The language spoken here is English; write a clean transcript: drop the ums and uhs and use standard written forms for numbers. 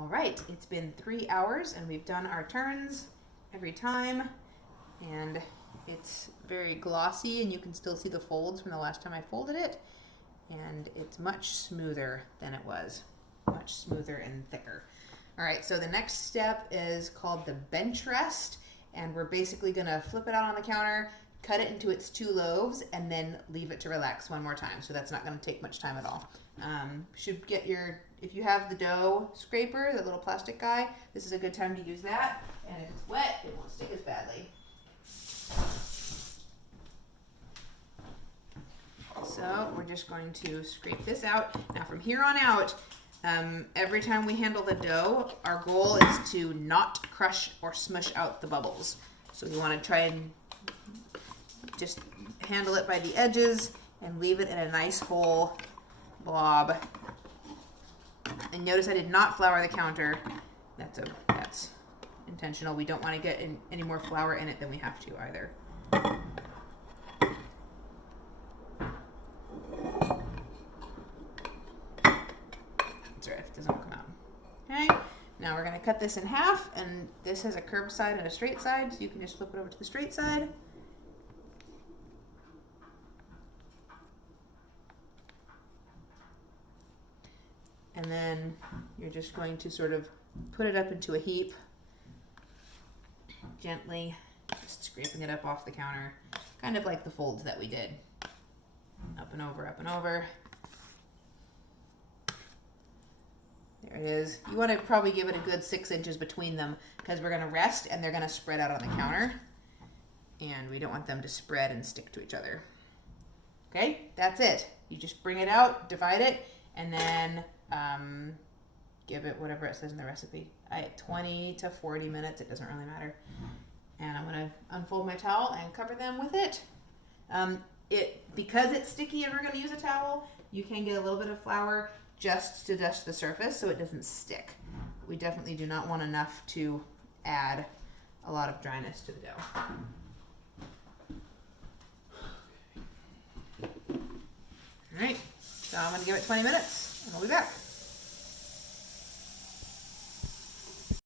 All right, it's been 3 hours and we've done our turns every time, and it's very glossy and you can still see the folds from the last time I folded it, and it's much smoother than it was, much smoother and thicker. All right, so the next step is called the bench rest, and we're basically gonna flip it out on the counter, cut it into its 2 loaves, and then leave it to relax one more time. So that's not gonna take much time at all. Should get your, if you have the dough scraper, the little plastic guy, this is a good time to use that. And if it's wet, it won't stick as badly. So we're just going to scrape this out. Now from here on out, every time we handle the dough, our goal is to not crush or smush out the bubbles. So we want to try and just handle it by the edges and leave it in a nice whole blob. And notice I did not flour the counter. That's intentional. We don't want to get any more flour in it than we have to either. That's right, if it doesn't come out. Okay, now we're going to cut this in half, and this has a curved side and a straight side, so you can just flip it over to the straight side. And then you're just going to sort of put it up into a heap, gently, just scraping it up off the counter, kind of like the folds that we did. Up and over, up and over. There it is. You want to probably give it a good 6 inches between them, because we're going to rest and they're going to spread out on the counter. And we don't want them to spread and stick to each other. Okay, that's it. You just bring it out, divide it, and then give it whatever it says in the recipe. 20 to 40 minutes, it doesn't really matter. And I'm gonna unfold my towel and cover them with it. Because it's sticky and we're gonna use a towel, you can get a little bit of flour just to dust the surface so it doesn't stick. We definitely do not want enough to add a lot of dryness to the dough. All right, so I'm gonna give it 20 minutes and we'll be back.